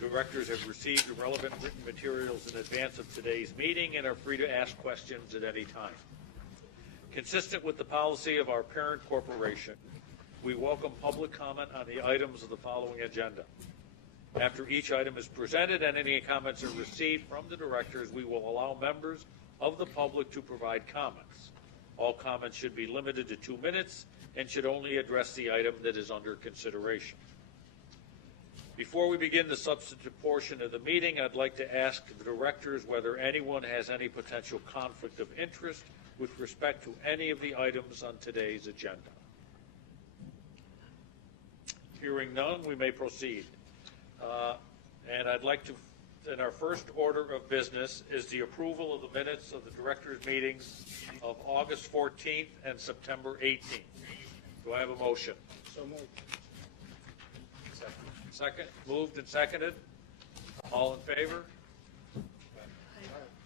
Directors have received the relevant written materials in advance of today's meeting and are free to ask questions at any time. Consistent with the policy of our parent corporation, we welcome public comment on the items of the following agenda. After each item is presented and any comments are received from the directors, we will allow members of the public to provide comments. All comments should be limited to 2 minutes and should only address the item that is under consideration. Before we begin the substantive portion of the meeting, I'd like to ask the directors whether anyone has any potential conflict of interest with respect to any of the items on today's agenda. Hearing none, we may proceed. And I'd like to, in our first order of business, is the approval of the minutes of the directors' meetings of August 14th and September 18th. Do I have a motion? So moved. Second, moved and seconded. All in favor?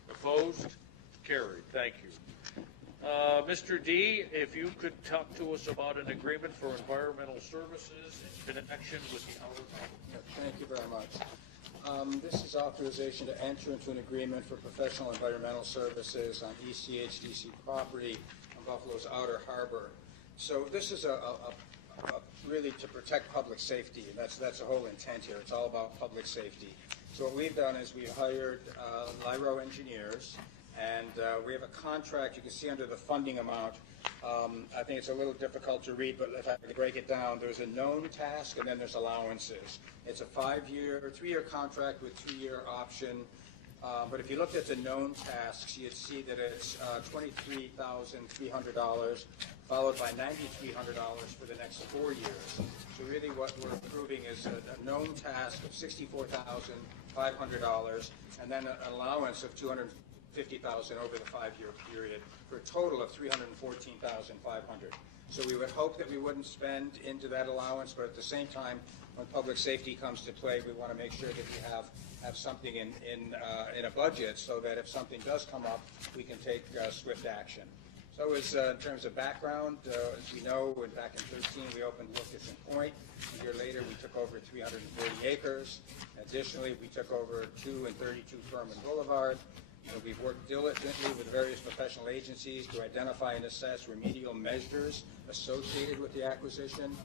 Opposed? Carried. Thank you. Mr. D, if you could talk to us about an agreement for environmental services in connection with the outer boundary. Thank you very much. This is authorization to enter into an agreement for professional environmental services on ECHDC property on Buffalo's Outer Harbor. So this is really to protect public safety, and that's the whole intent here. It's all about public safety. So what we've done is we've hired LIRO engineers, and we have a contract. You can see under the funding amount, I think it's a little difficult to read, but if I could break it down, there's a known task and then there's allowances. It's a 3-year contract with 2-year option. But if you looked at the known tasks, you'd see that it's $23,300, followed by $9,300 for the next 4 years. So really what we're approving is a known task of $64,500, and then an allowance of $250,000 over the 5-year period, for a total of $314,500. So we would hope that we wouldn't spend into that allowance, but at the same time, when public safety comes to play, we want to make sure that we have something in a budget so that if something does come up, we can take swift action. So as in terms of background, as we know, back in 2013 we opened Wilkinson Point. A year later we took over 330 acres. Additionally, we took over 2 and 32 Furman Boulevard. We've worked diligently with various professional agencies to identify and assess remedial measures associated with the acquisition.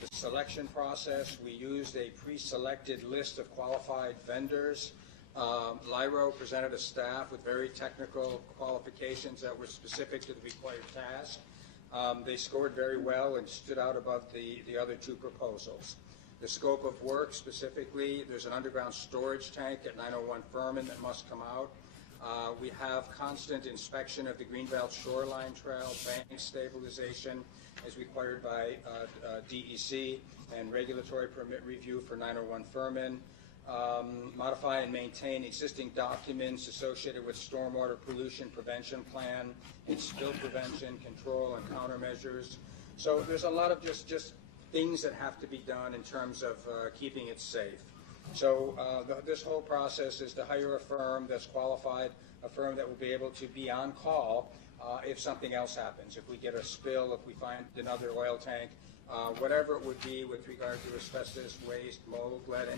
The selection process, we used a pre-selected list of qualified vendors. LIRO presented a staff with very technical qualifications that were specific to the required task. They scored very well and stood out above the other 2 proposals. The scope of work specifically, there's an underground storage tank at 901 Furman that must come out. We have constant inspection of the Greenbelt Shoreline Trail, bank stabilization as required by DEC, and regulatory permit review for 901 Furman. Modify and maintain existing documents associated with stormwater pollution prevention plan and spill prevention, control, and countermeasures. So there's a lot of just things that have to be done in terms of keeping it safe. So this whole process is to hire a firm that's qualified, a firm that will be able to be on call if something else happens, if we get a spill, if we find another oil tank, whatever it would be with regard to asbestos, waste, mold, lead,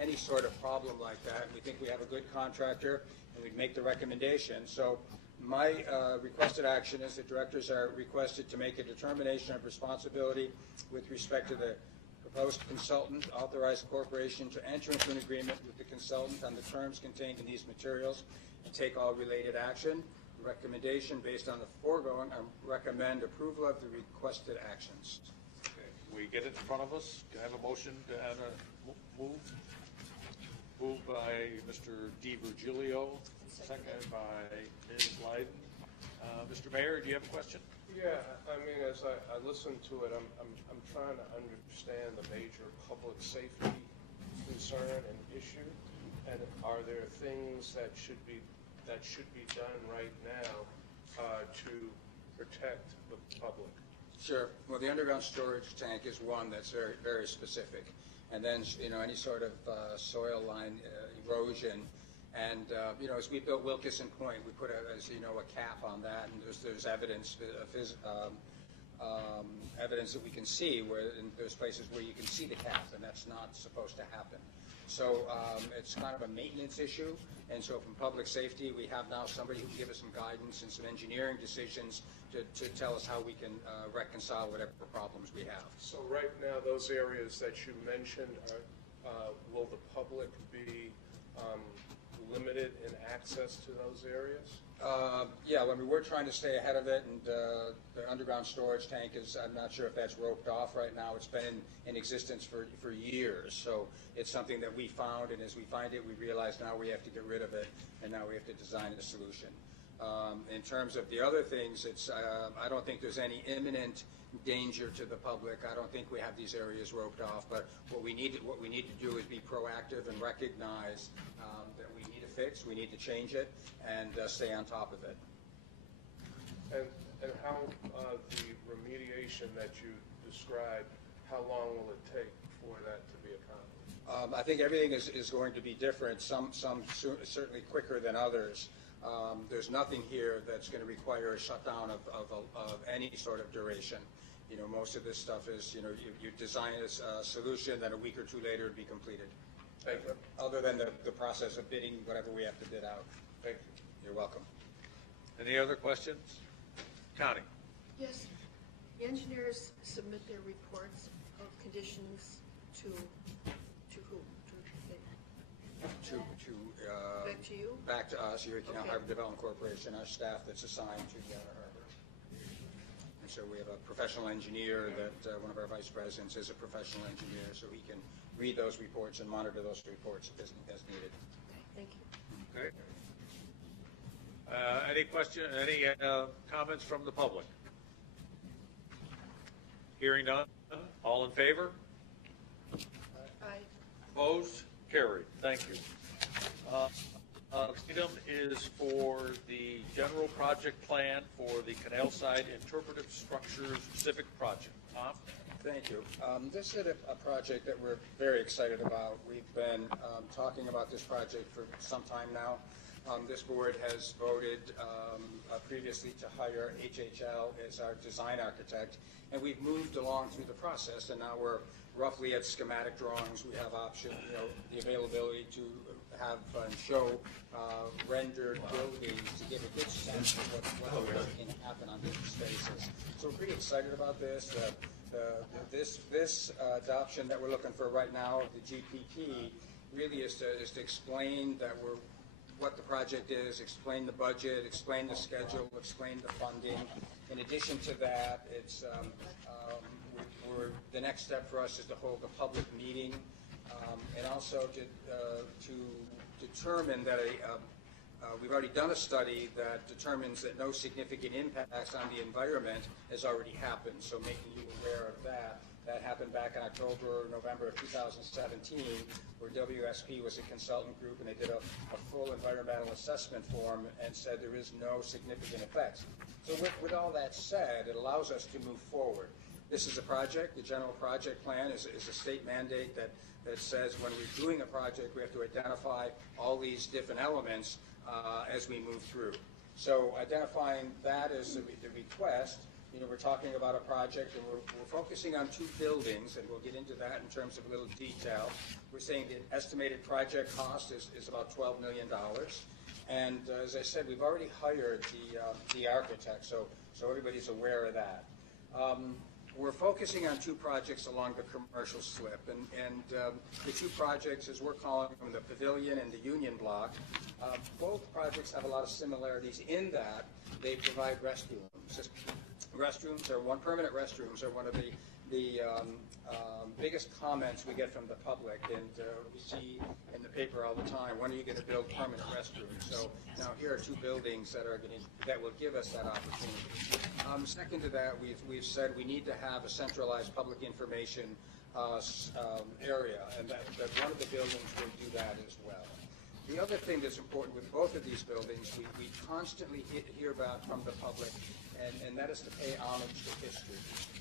any sort of problem like that. We think we have a good contractor, and we'd make the recommendation. So my requested action is the directors are requested to make a determination of responsibility with respect to the proposed consultant, authorize the corporation to enter into an agreement with the consultant on the terms contained in these materials, and take all related action. Recommendation based on the foregoing, I recommend approval of the requested actions. Okay. We get it in front of us. Do I have a motion to have a move? Moved by Mr. D. Virgilio, seconded by Ms. Leiden. Mr. Mayor, do you have a question? Yeah, I mean, as I listen to it, I'm trying to understand the major public safety concern and issue, and are there things that should be done right now to protect the public? Sure. Well, the underground storage tank is one that's very, very specific. And then, any sort of soil line erosion. And, as we built Wilkinson Point, we put, a cap on that, and there's evidence evidence that we can see, where there's places where you can see the cap, and that's not supposed to happen. So it's kind of a maintenance issue, and so from public safety, we have now somebody who can give us some guidance and some engineering decisions to tell us how we can reconcile whatever problems we have. So right now, those areas that you mentioned, will the public be limited in access to those areas? Yeah, I mean, we're trying to stay ahead of it, and the underground storage tank is, I'm not sure if that's roped off right now. It's been in existence for years, so it's something that we found, and as we find it, we realize now we have to get rid of it, and now we have to design a solution. In terms of the other things, it's I don't think there's any imminent danger to the public. I don't think we have these areas roped off, but what we need to do is be proactive and recognize that we need to fix, we need to change it, and stay on top of it. And how the remediation that you described, how long will it take for that to be accomplished? I think everything is going to be different, some certainly quicker than others. There's nothing here that's going to require a shutdown of any sort of duration. You know, most of this stuff is, you know, you design a solution, then a week or two later it'd be completed. Thank you. Other than the process of bidding whatever we have to bid out. Thank you. You're welcome. Any other questions? Connie? Yes, the engineers submit their reports of conditions to whom? Back to you? Back to us, Erie Canal Okay. Harbor Development Corporation, our staff that's assigned to the Outer Harbor. And so we have a professional engineer that one of our vice presidents is a professional engineer, so he can read those reports and monitor those reports as needed. Okay, thank you. Okay. Any comments from the public? Hearing none, all in favor? Aye. Opposed? Carried. Thank you. Item is for the general project plan for the Canal Side Interpretive Structures Civic Project. Tom? Thank you. This is a project that we're very excited about. We've been talking about this project for some time now. This board has voted previously to hire HHL as our design architect, and we've moved along through the process, and now we're roughly at schematic drawings. We have option, you know, the availability to have and show rendered buildings to give a good sense of what can happen on different spaces. So we're pretty excited about this. This adoption that we're looking for right now of the GPT really is to explain that what the project is, explain the budget, explain the schedule, explain the funding. In addition to that, it's the next step for us is to hold a public meeting, and also to determine that we've already done a study that determines that no significant impacts on the environment has already happened. So making you aware of that. That happened back in October or November of 2017, where WSP was a consultant group, and they did a full environmental assessment form and said there is no significant effects. So with all that said, it allows us to move forward. This is a project. The general project plan is a state mandate that says when we're doing a project, we have to identify all these different elements as we move through. So identifying that as the request, you know, we're talking about a project, and we're focusing on 2 buildings, and we'll get into that in terms of a little detail. We're saying the estimated project cost is about $12 million. And as I said, we've already hired the architect, so everybody's aware of that. We're focusing on 2 projects along the commercial slip, and the 2 projects, as we're calling them, the Pavilion and the Union Block, both projects have a lot of similarities in that they provide restrooms. Restrooms are permanent restrooms are one of the biggest comments we get from the public, and we see in the paper all the time, when are you going to build permanent restrooms? So now here are 2 buildings that will give us that opportunity. Second to that, we've said we need to have a centralized public information area, and that one of the buildings will do that as well. The other thing that's important with both of these buildings, we constantly hear about from the public, and that is to pay homage to history.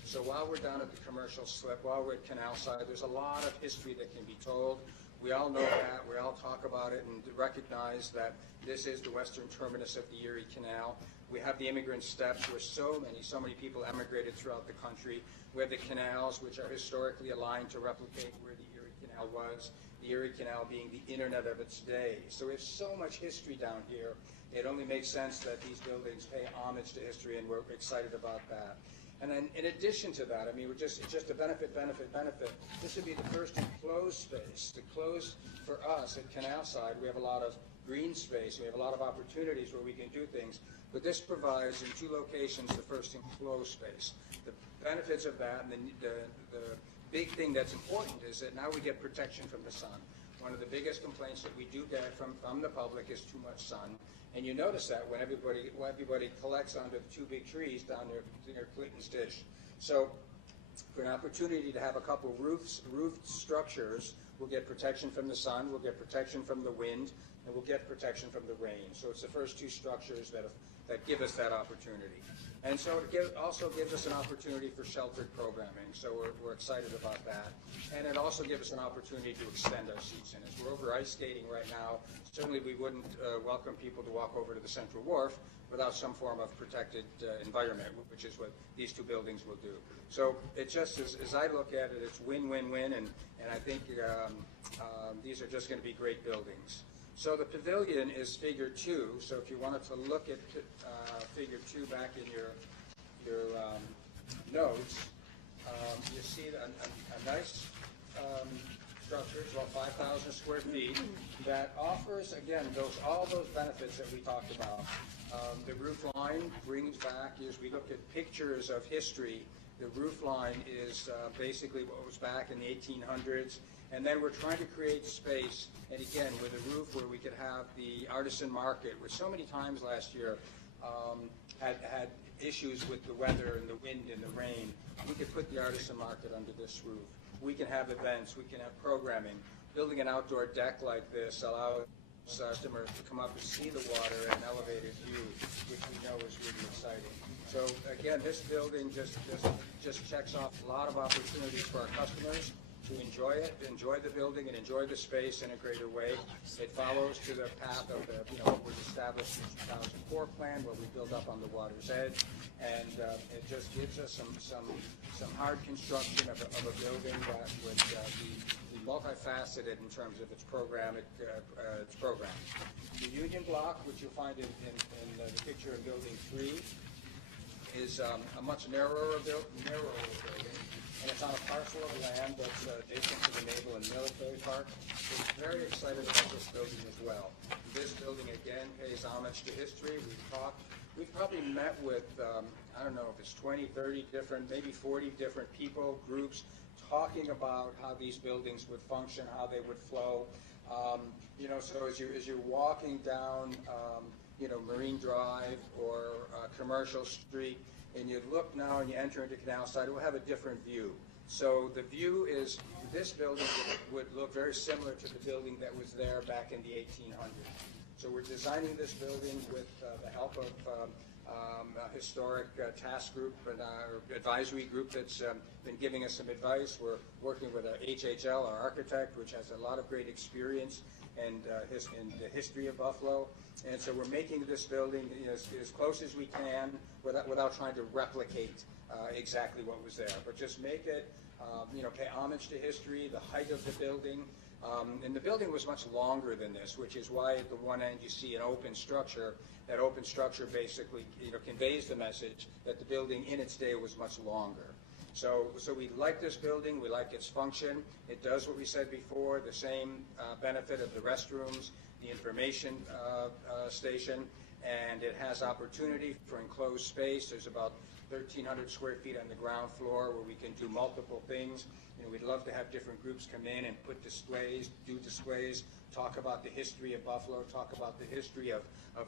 So while we're down at the commercial slip, while we're at Canal Side, there's a lot of history that can be told. We all know that. We all talk about it and recognize that this is the western terminus of the Erie Canal. We have the immigrant steps where so many people emigrated throughout the country. We have the canals, which are historically aligned to replicate where the Erie Canal was, the Erie Canal being the internet of its day. So we have so much history down here. It only makes sense that these buildings pay homage to history, and we're excited about that. And then in addition to that, I mean, it's just a benefit. This would be the first enclosed space. The closed, for us at Canal Side, we have a lot of green space. We have a lot of opportunities where we can do things. But this provides, in 2 locations, the first enclosed space. The benefits of that, and the big thing that's important is that now we get protection from the sun. One of the biggest complaints that we do get from the public is too much sun. And you notice that when everybody collects under the 2 big trees down near Clinton's Dish. So for an opportunity to have a couple roofed structures, we'll get protection from the sun, we'll get protection from the wind, and we'll get protection from the rain. So it's the first 2 structures that give us that opportunity. And so it also gives us an opportunity for sheltered programming. So we're excited about that. And it also gives us an opportunity to extend our seats in. As we're over ice skating right now, certainly we wouldn't welcome people to walk over to the Central Wharf without some form of protected environment, which is what these 2 buildings will do. So it just, as I look at it, it's win-win-win, and I think these are just going to be great buildings. So the pavilion is figure 2. So if you wanted to look at figure 2 back in your notes, you see a nice structure. It's about 5,000 square feet that offers, again, all those benefits that we talked about. The roof line brings back, as we look at pictures of history, the roof line is basically what was back in the 1800s. And then we're trying to create space, and again, with a roof where we could have the artisan market, which so many times last year had issues with the weather and the wind and the rain. We could put the artisan market under this roof. We can have events, we can have programming. Building an outdoor deck like this allows customers to come up and see the water at an elevated view, which we know is really exciting. So again, this building just checks off a lot of opportunities for our customers to enjoy it, enjoy the building, and enjoy the space in a greater way. It follows to the path of what was established in the 2004 plan, where we build up on the water's edge, and it just gives us some hard construction of a building that would be multifaceted in terms of its program. The Union Block, which you'll find in the picture in Building 3, is a much narrower building. And it's on a parcel of land that's adjacent to the Naval and Military Park. We're very excited about this building as well. This building, again, pays homage to history. We've probably met with, I don't know if it's 20, 30 different, maybe 40 different people, groups, talking about how these buildings would function, how they would flow. So as you're walking down, Marine Drive or Commercial Street, and you look now and you enter into Canal Side, it will have a different view. So the view is, this building would look very similar to the building that was there back in the 1800s. So we're designing this building with the help of a historic task group and our advisory group that's been giving us some advice. We're working with HHL, our architect, which has a lot of great experience and in the history of Buffalo. And so we're making this building as close as we can without trying to replicate exactly what was there, but just make it, pay homage to history, the height of the building. And the building was much longer than this, which is why at the one end you see an open structure. That open structure basically conveys the message that the building in its day was much longer. So we like this building, we like its function. It does what we said before, the same benefit of the restrooms, the information station, and it has opportunity for enclosed space. There's about 1,300 square feet on the ground floor where we can do multiple things. We'd love to have different groups come in and put displays, do displays, talk about the history of Buffalo, talk about the history of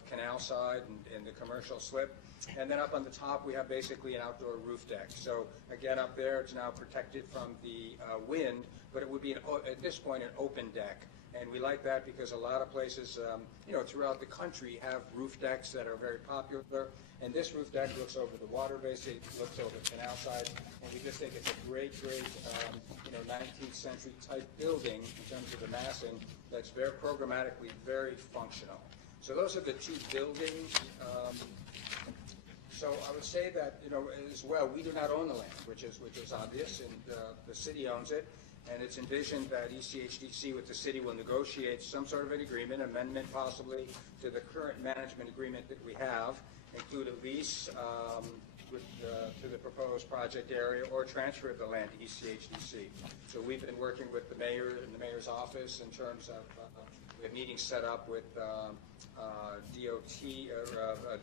Canal Side and the commercial slip. And then up on the top, we have basically an outdoor roof deck. So again, up there, it's now protected from the wind, but it would be, at this point, an open deck. And we like that because a lot of places, throughout the country have roof decks that are very popular. And this roof deck looks over the water base, it looks over Canal Side, and we just think it's a great, 19th century type building in terms of the massing that's very programmatically very functional. So those are the two buildings. I'm So I would say that, as well, we do not own the land, which is obvious, and the city owns it. And it's envisioned that ECHDC with the city will negotiate some sort of an agreement, amendment possibly to the current management agreement that we have, include a lease to the proposed project area or transfer of the land to ECHDC. So we've been working with the mayor and the mayor's office in terms of, we have meetings set up with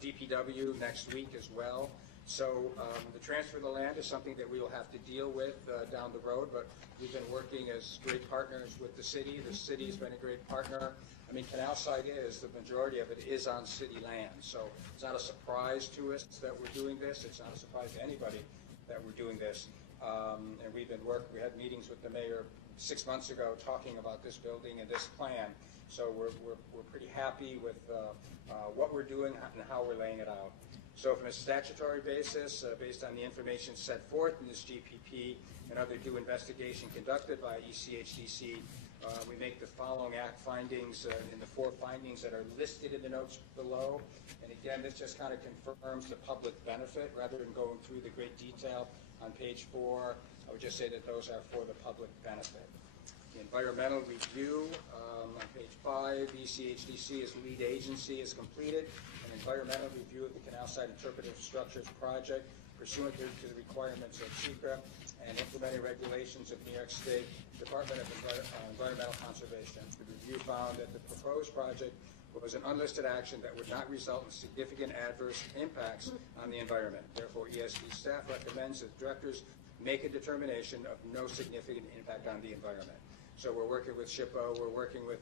DPW next week as well. So the transfer of the land is something that we will have to deal with down the road, but we've been working as great partners with the city. The city has been a great partner. I mean, Canal Site the majority of it is on city land, so it's not a surprise to us that we're doing this. It's not a surprise to anybody that we're doing this. And we had meetings with the mayor 6 months ago talking about this building and this plan. So we're pretty happy with what we're doing and how we're laying it out. So from a statutory basis, based on the information set forth in this GPP and other due investigation conducted by ECHDC, we make the following act findings in the 4 findings that are listed in the notes below. And again, this just kind of confirms the public benefit rather than going through the great detail on page 4. I would just say that those are for the public benefit. The environmental review on page 5, ECHDC as lead agency is completed. An environmental review of the Canal Site Interpretive Structures project pursuant to the requirements of SECRA and implementing regulations of New York State Department of Environmental Conservation. The review found that the proposed project was an unlisted action that would not result in significant adverse impacts on the environment. Therefore, ESD staff recommends that directors make a determination of no significant impact on the environment. So we're working with SHPO, we're working with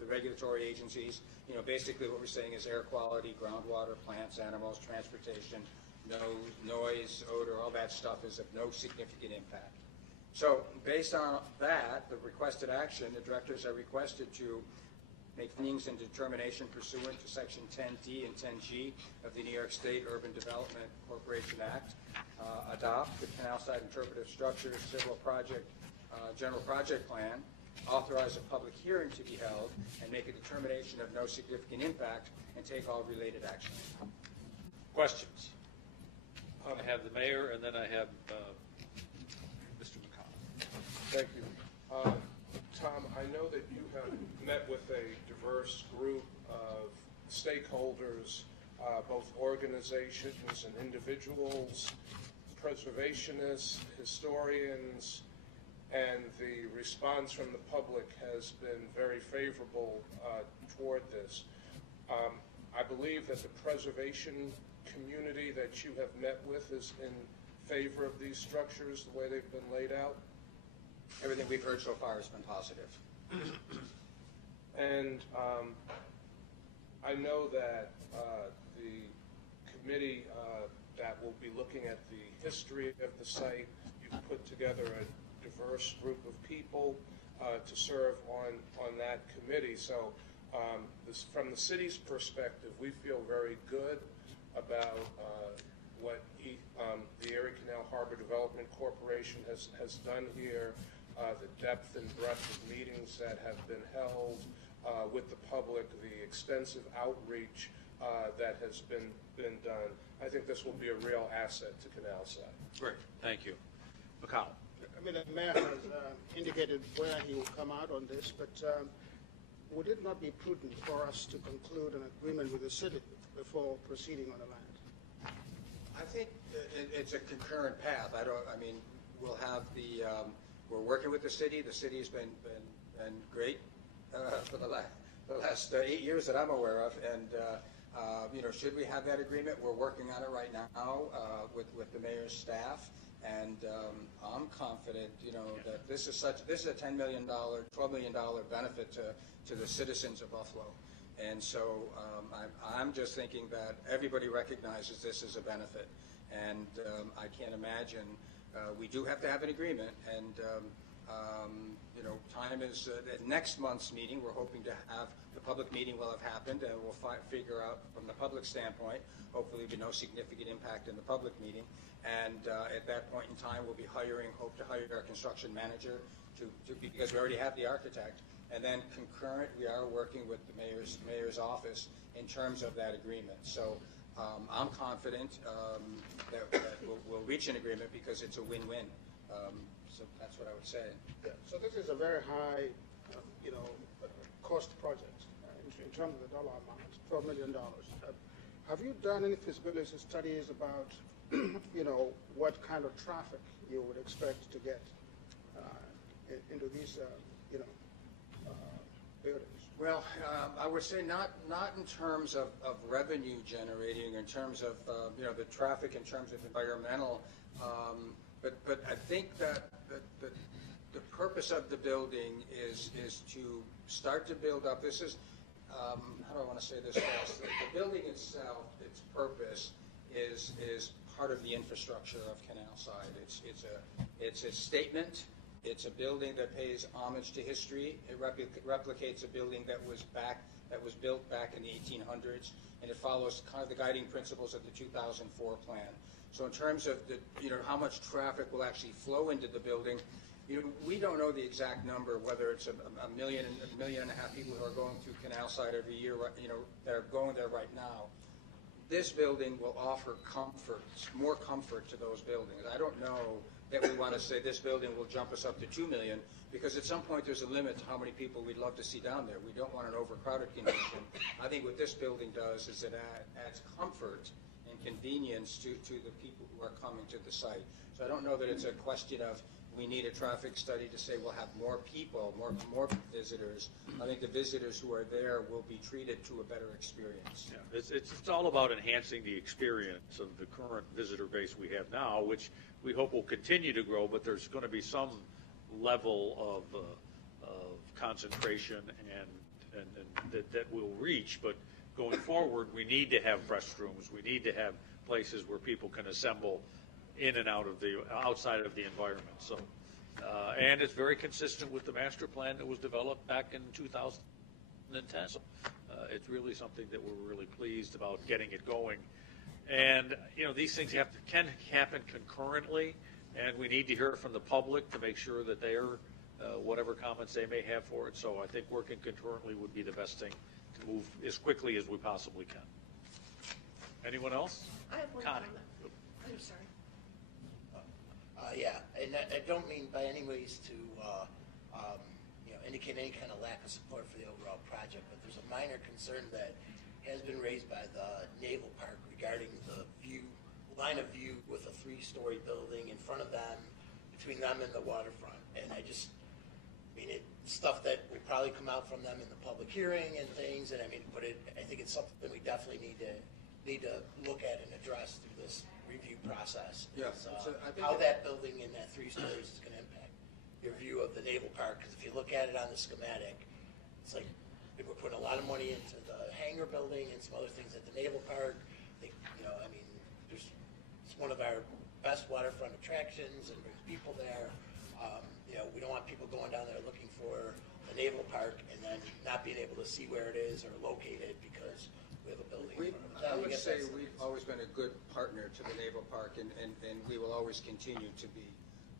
the regulatory agencies. Basically what we're saying is air quality, groundwater, plants, animals, transportation, no noise, odor, all that stuff is of no significant impact. So based on that, the requested action, the directors are requested to make findings and determination pursuant to Section 10D and 10G of the New York State Urban Development Corporation Act, adopt the Canal Site Interpretive Structures Civil Project General Project Plan, authorize a public hearing to be held, and make a determination of no significant impact, and take all related action. Questions? I have the mayor, and then I have Mr. McConnell. Thank you. Tom, I know that you have met with a diverse group of stakeholders, both organizations and individuals, preservationists, historians, and the response from the public has been very favorable toward this. I believe that the preservation community that you have met with is in favor of these structures, the way they've been laid out? Everything we've heard so far has been positive. And I know that the committee that will be looking at the history of the site, you've put together a diverse group of people to serve on that committee. So from the city's perspective, we feel very good about what the Erie Canal Harbor Development Corporation has done here, the depth and breadth of meetings that have been held with the public, the extensive outreach that has been done. I think this will be a real asset to Canal Site. Great, thank you. McConnell. I mean, the mayor has indicated where he will come out on this, but would it not be prudent for us to conclude an agreement with the city before proceeding on the land? I think it's a concurrent path. We'll have we're working with the city. The city has been great for the last 8 years that I'm aware of. And, should we have that agreement, we're working on it right now with the mayor's staff. And I'm confident, that this is a $10 million, $12 million benefit to the citizens of Buffalo. And so I'm just thinking that everybody recognizes this as a benefit. And I can't imagine, we do have to have an agreement. And, time is, at next month's meeting, we're hoping to have, the public meeting will have happened, and we'll figure out from the public standpoint, hopefully be no significant impact in the public meeting. And at that point in time, we'll be hope to hire our construction manager because we already have the architect. And then concurrent, we are working with the mayor's office in terms of that agreement. So I'm confident that we'll reach an agreement because it's a win-win. So that's what I would say. Yeah, so this is a very high, cost project in terms of the dollar amount, $12 million. Have you done any feasibility studies about, what kind of traffic you would expect to get into these, buildings? Well, I would say not in terms of revenue generating, in terms of the traffic, in terms of environmental, but I think that the purpose of the building is to start to build up. This is how do I want to say this fast? The building itself, its purpose is part of the infrastructure of Canal Side. It's a statement. It's a building that pays homage to history. It replicates a building that was built back in the 1800s, and it follows kind of the guiding principles of the 2004 plan. So in terms of how much traffic will actually flow into the building, we don't know the exact number, whether it's a million and a half people who are going through Canal Side every year, that are going there right now. This building will offer more comfort to those buildings. I don't know that we want to say this building will jump us up to 2 million, because at some point there's a limit to how many people we'd love to see down there. We don't want an overcrowded condition. I think what this building does is it adds comfort and convenience to the people who are coming to the site. So I don't know that it's a question of we need a traffic study to say we'll have more people, more visitors. I think the visitors who are there will be treated to a better experience. Yeah, it's all about enhancing the experience of the current visitor base we have now, which we hope will continue to grow, but there's going to be some level of concentration and that we'll reach. But going forward, we need to have restrooms. We need to have places where people can assemble in and out of outside of the environment. So, and it's very consistent with the master plan that was developed back in 2010. So, it's really something that we're really pleased about getting it going. And these things can happen concurrently, and we need to hear from the public to make sure that they're whatever comments they may have for it. So I think working concurrently would be the best thing to move as quickly as we possibly can. Anyone else? I have one Connie. comment. I'm sorry. Yeah, and I don't mean by any ways to indicate any kind of lack of support for the overall project, but there's a minor concern that has been raised by the Naval Park regarding the line of view with a 3-story building in front of them, between them and the waterfront. And it's stuff that will probably come out from them in the public hearing and things. And but I think it's something we definitely need to look at and address through this review process. Yeah, How that building in that 3 stories is going to impact your view of the Naval Park. Because if you look at it on the schematic, it's like we're putting a lot of money into the hangar building and some other things at the Naval Park. It's one of our best waterfront attractions and brings people there. We don't want people going down there looking for the Naval Park and then not being able to see where it is or locate it because we have a building. I would say we've always been a good partner to the Naval Park, and we will always continue to be.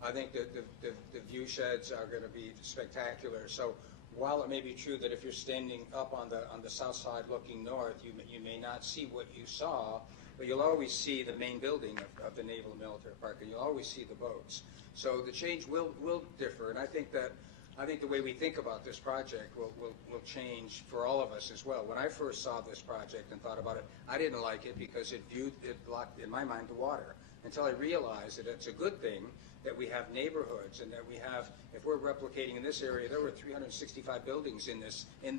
I think that the view sheds are going to be spectacular. So while it may be true that if you're standing up on the south side looking north, you may not see what you saw, but you'll always see the main building of the Naval and Military Park, and you'll always see the boats. So the change will differ, and I think the way we think about this project will change for all of us as well. When I first saw this project and thought about it, I didn't like it because it blocked, in my mind, the water, until I realized that it's a good thing that we have neighborhoods and that we have, if we're replicating in this area, there were 365 buildings in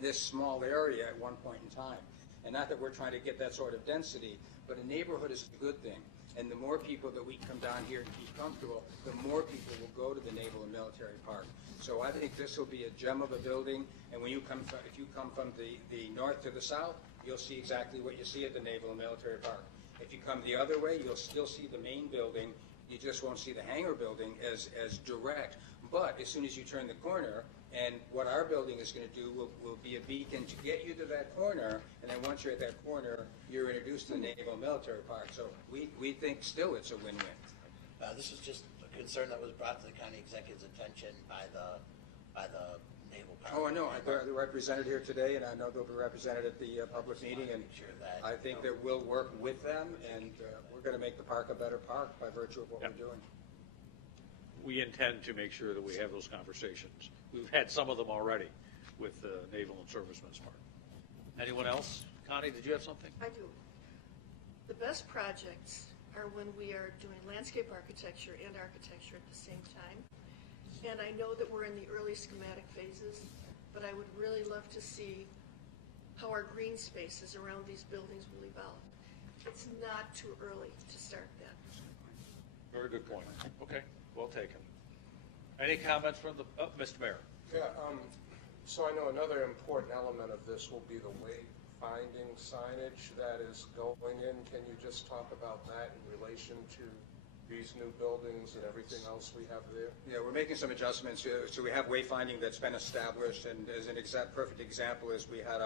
this small area at one point in time. And not that we're trying to get that sort of density, but a neighborhood is a good thing. And the more people that we come down here and keep comfortable, the more people will go to the Naval and Military Park. So I think this will be a gem of a building. And when if you come from the north to the south, you'll see exactly what you see at the Naval and Military Park. If you come the other way, you'll still see the main building. You just won't see the hangar building as direct. But as soon as you turn the corner, and what our building is going to do will be a beacon to get you to that corner, and then once you're at that corner, you're introduced to the Naval Military Park. So we think still it's a win-win. This is just a concern that was brought to the county executive's attention by the Naval Oh, I know. They're represented here today, and I know they'll be represented at the public meeting, and I think that we'll work with them, and we're going to make the park a better park by virtue of what we're doing. We intend to make sure that we have those conversations. We've had some of them already with the Naval and Servicemen's Park. Anyone else? Connie, did you have something? I do. The best projects are when we are doing landscape architecture and architecture at the same time. And I know that we're in the early schematic phases, but I would really love to see how our green spaces around these buildings will evolve. It's not too early to start that. Very good point. Okay, well taken. Any comments from the, Mr. Mayor? Yeah, so I know another important element of this will be the wayfinding signage that is going in. Can you just talk about that in relation to these new buildings and everything else we have there? Yeah, we're making some adjustments. So we have wayfinding that's been established, and as an perfect example is we had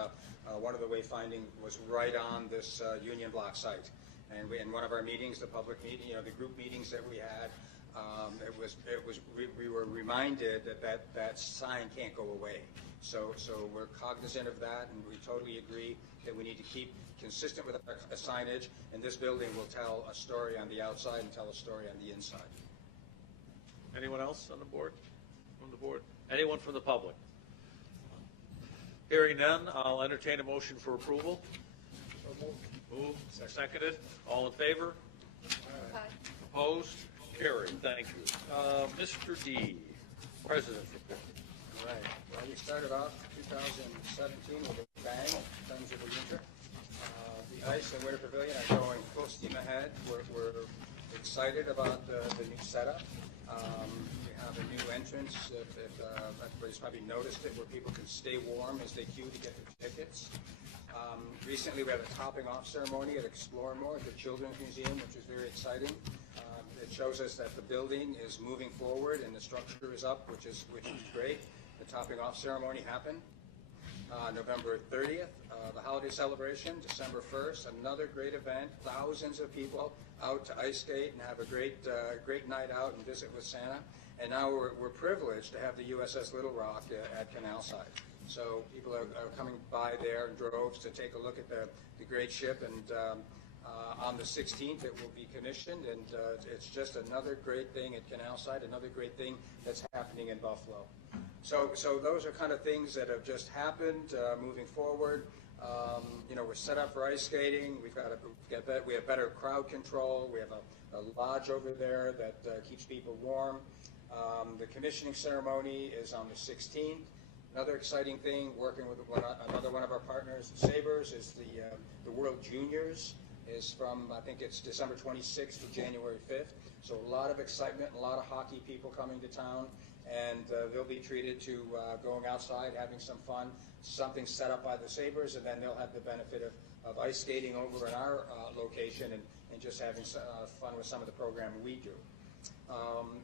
one of the wayfinding was right on this Union Block site. And in one of our meetings, the public meeting, the group meetings that we had, we were reminded that sign can't go away. So we're cognizant of that, and we totally agree that we need to keep consistent with our signage, and this building will tell a story on the outside and tell a story on the inside. Anyone else on the board? From the board? Anyone from the public? Hearing none, I'll entertain a motion for approval. Moved, seconded. All in favor? Aye. Opposed? Carried. Thank you. Mr. D, President's report. All right. Well, we started off 2017 with a bang in terms of the winter. The ice and winter pavilion are going full steam ahead. We're excited about the new setup. We have a new entrance. If everybody's probably noticed it, where people can stay warm as they queue to get their tickets. Recently, we had a topping off ceremony at Explore More at the Children's Museum, which is very exciting. It shows us that the building is moving forward and the structure is up, which is great. The topping off ceremony happened November 30th. The holiday celebration, December 1st. Another great event. Thousands of people out to ice skate and have a great night out and visit with Santa. And now we're privileged to have the USS Little Rock at Canal Side. So people are coming by there in droves to take a look at the great ship, and on the 16th it will be commissioned, and it's just another great thing at Canal Side, another great thing that's happening in Buffalo. So those are kind of things that have just happened moving forward. We're set up for ice skating. We have better crowd control. We have a lodge over there that keeps people warm. The commissioning ceremony is on the 16th. Another exciting thing, working with another one of our partners, Sabres, is the World Juniors. Is from, I think it's December 26th to January 5th. So a lot of excitement, a lot of hockey people coming to town, and they'll be treated to going outside, having some fun, something set up by the Sabres, and then they'll have the benefit of ice skating over in our location and just having fun with some of the programming we do.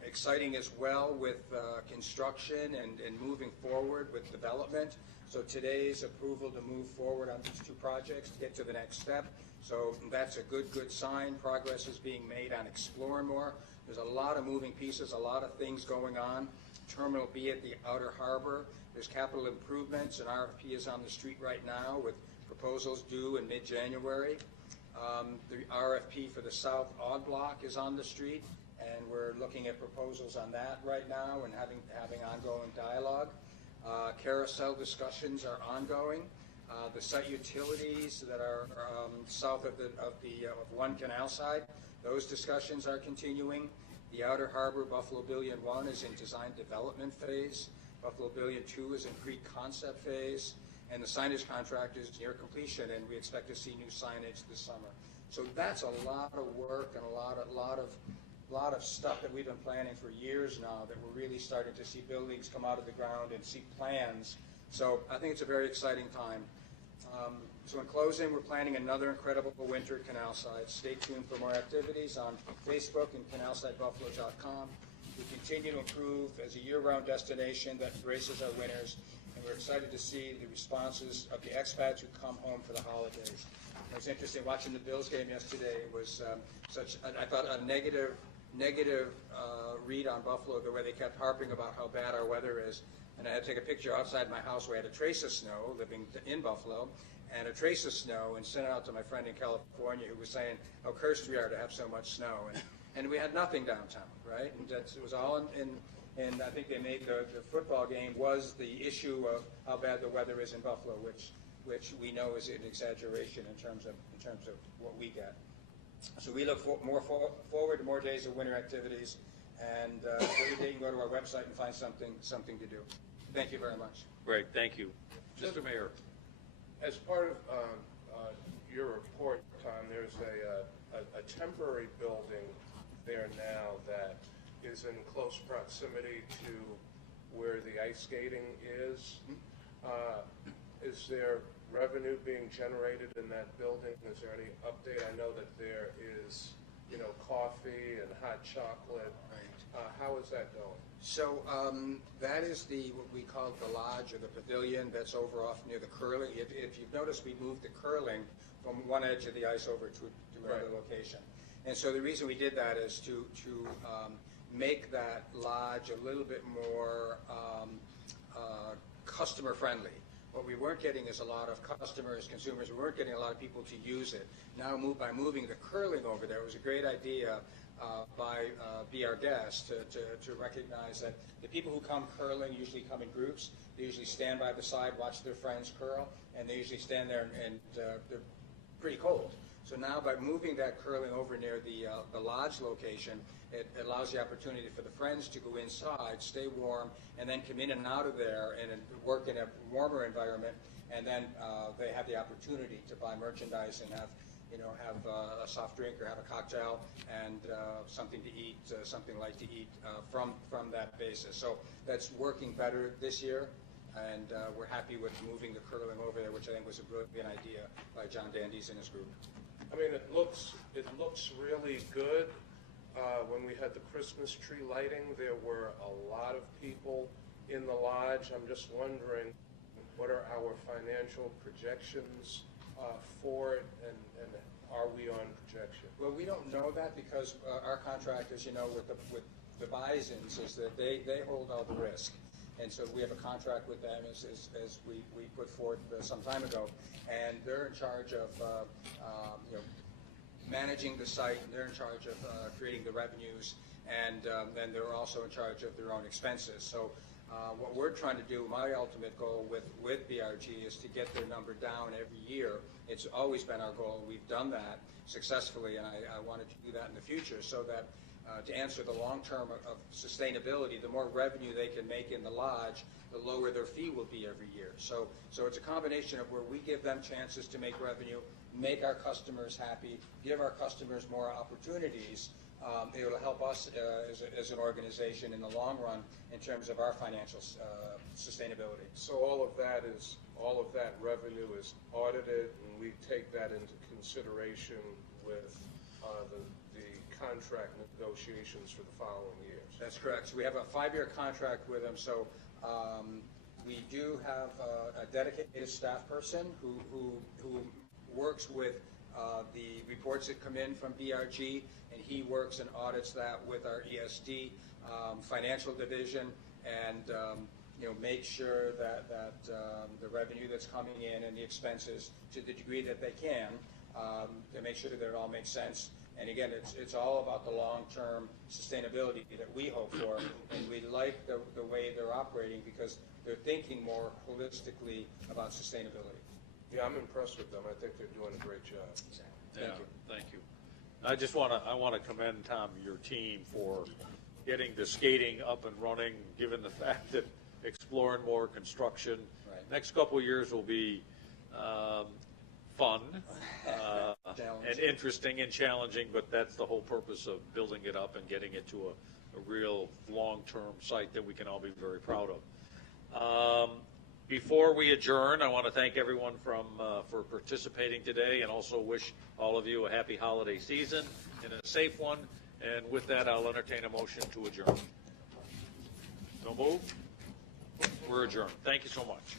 Exciting as well with construction and moving forward with development. So today's approval to move forward on these two projects to get to the next step. So that's a good sign. Progress is being made on Explore More. There's a lot of moving pieces, a lot of things going on. Terminal B at the Outer Harbor. There's capital improvements. An RFP is on the street right now with proposals due in mid-January. The RFP for the South Odd Block is on the street, and we're looking at proposals on that right now and having ongoing dialogue. Carousel discussions are ongoing. The site utilities that are south of One Canal Side, those discussions are continuing. The Outer Harbor Buffalo Billion 1 is in design development phase. Buffalo Billion 2 is in pre-concept phase. And the signage contract is near completion, and we expect to see new signage this summer. So that's a lot of work and a lot of stuff that we've been planning for years now, that we're really starting to see buildings come out of the ground and see plans. So I think it's a very exciting time. So in closing, we're planning another incredible winter at Canal Side. Stay tuned for more activities on Facebook and canalsidebuffalo.com. We continue to improve as a year-round destination that embraces our winters, and we're excited to see the responses of the expats who come home for the holidays. It was interesting watching the Bills game yesterday. It was I thought, a negative read on Buffalo, the way they kept harping about how bad our weather is. and I had to take a picture outside my house where I had a trace of snow, living in Buffalo, and a trace of snow, and sent it out to my friend in California who was saying how cursed we are to have so much snow. And we had nothing downtown, right? And it was all and I think they made the football game was the issue of how bad the weather is in Buffalo, which we know is an exaggeration in terms of what we get. So we look forward to more days of winter activities, and every day you can go to our website and find something to do. Thank you very much. Great, thank you. Mr. Mayor. As part of your report, Tom, there's a temporary building there now that is in close proximity to where the ice skating is. Is there revenue being generated in that building? Is there any update? I know that there is, coffee and hot chocolate. Right. How is that going? So that is what we call the lodge or the pavilion that's over off near the curling. If you've noticed, we moved the curling from one edge of the ice over to another location. And so the reason we did that is to make that lodge a little bit more customer friendly. What we weren't getting is a lot of customers, consumers. We weren't getting a lot of people to use it. Now, by moving the curling over there, it was a great idea by Be Our Guest to recognize that the people who come curling usually come in groups. They usually stand by the side, watch their friends curl, and they usually stand there and they're pretty cold. So now by moving that curling over near the lodge location, it allows the opportunity for the friends to go inside, stay warm, and then come in and out of there and work in a warmer environment. And then they have the opportunity to buy merchandise and have a soft drink or have a cocktail and something to eat, something light to eat from that basis. So that's working better this year. And we're happy with moving the curling over there, which I think was a brilliant idea by John Dandies and his group. I mean, it looks really good. When we had the Christmas tree lighting, there were a lot of people in the lodge. I'm just wondering, what are our financial projections for it, and are we on projection? Well, we don't know that because our contract, as you know, with the Bisons is that they hold all the risk. And so we have a contract with them as we put forth some time ago, and they're in charge of managing the site, and they're in charge of creating the revenues, and then they're also in charge of their own expenses. So what we're trying to do, my ultimate goal with BRG is to get their number down every year. It's always been our goal. We've done that successfully, and I wanted to do that in the future so that to answer the long term of sustainability, the more revenue they can make in the lodge, the lower their fee will be every year. So it's a combination of where we give them chances to make revenue, make our customers happy, give our customers more opportunities. It'll help us as an organization in the long run in terms of our financial sustainability. So all of that revenue is audited, and we take that into consideration with the contract negotiations for the following years. That's correct. So we have a 5-year contract with them. So we do have a dedicated staff person who works with the reports that come in from BRG, and he works and audits that with our ESD financial division, and make sure that the revenue that's coming in and the expenses, to the degree that they can, to make sure that it all makes sense. And again, it's all about the long-term sustainability that we hope for, and we like the way they're operating because they're thinking more holistically about sustainability. Yeah, I'm impressed with them. I think they're doing a great job. Exactly. Thank you. I want to commend, Tom, your team for getting the skating up and running, given the fact that exploring more construction. Right. Next couple of years will be fun and interesting and challenging, but that's the whole purpose of building it up and getting it to a real long-term site that we can all be very proud of. Before we adjourn, I want to thank everyone for participating today, and also wish all of you a happy holiday season and a safe one. And with that, I'll entertain a motion to adjourn. No move? We're adjourned. Thank you so much.